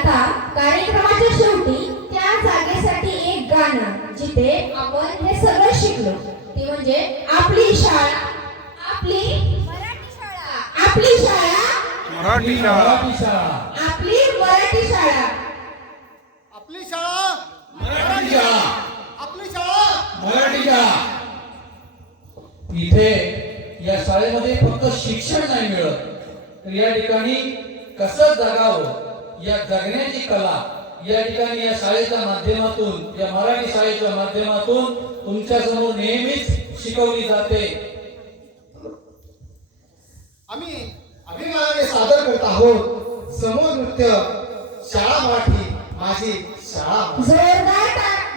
आता कार्यक्रमाच्या शेवटी त्या जागेसाठी एक गाणं जिथे आपण हे सगळं शिकलो ते म्हणजे आपली शाळा आपली मराठी शाळा आपली शाळा मराठी शाळा आपली मराठी शाळा आपली शाळा मराठी शाळा आपली शाळा मराठी शाळा. इथे या शाळेमध्ये फक्त शिक्षण नाही मिळत तर या ठिकाणी कसं जगावं या जगण्याची कला या ठिकाणी या शाळेच्या माध्यमातून या मराठी शाळेच्या माध्यमातून तुमच्या समोर नेहमीच शिकवली जाते. आम्ही अभिमानाने सादर करत आहोत समूह नृत्य शाळा मराठी माझी शाळा. जोरदार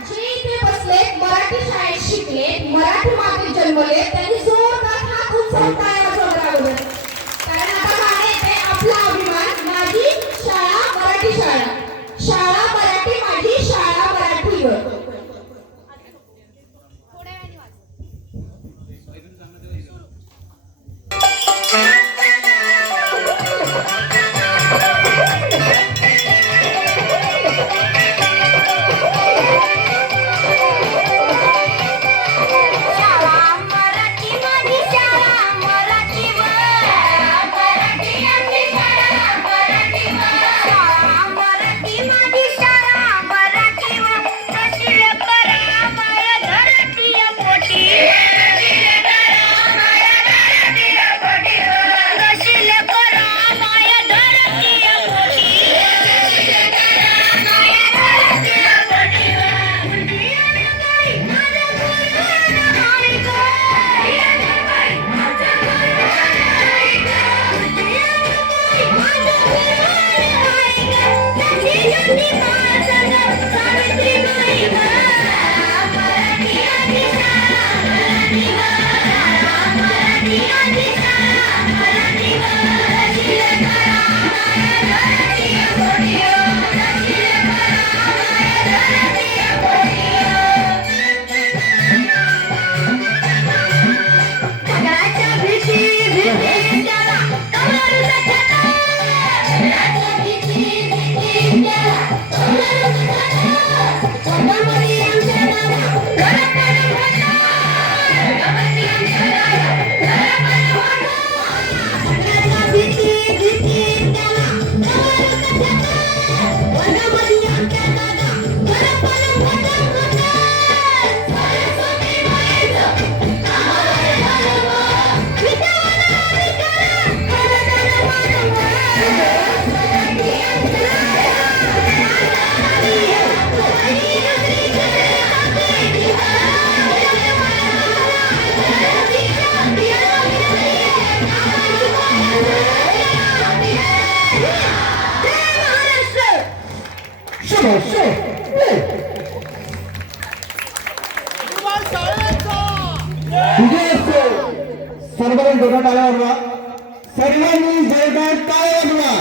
जे इथे बसले मराठी शाळेत शिकले मराठी मातीत जन्मले त्यांनी जोरदार हात उंचावून टाळ्या वाजवाव्या. कारण आता गाणं येते आपला अभिमान माझी शाळा मराठी शाळा शाळा मराठी माझी शाळा मराठीवर. सर्वांनी जोरदार टाळ्या वाजवा. सर्वांनी जोरदार टाळ्या वाजवा.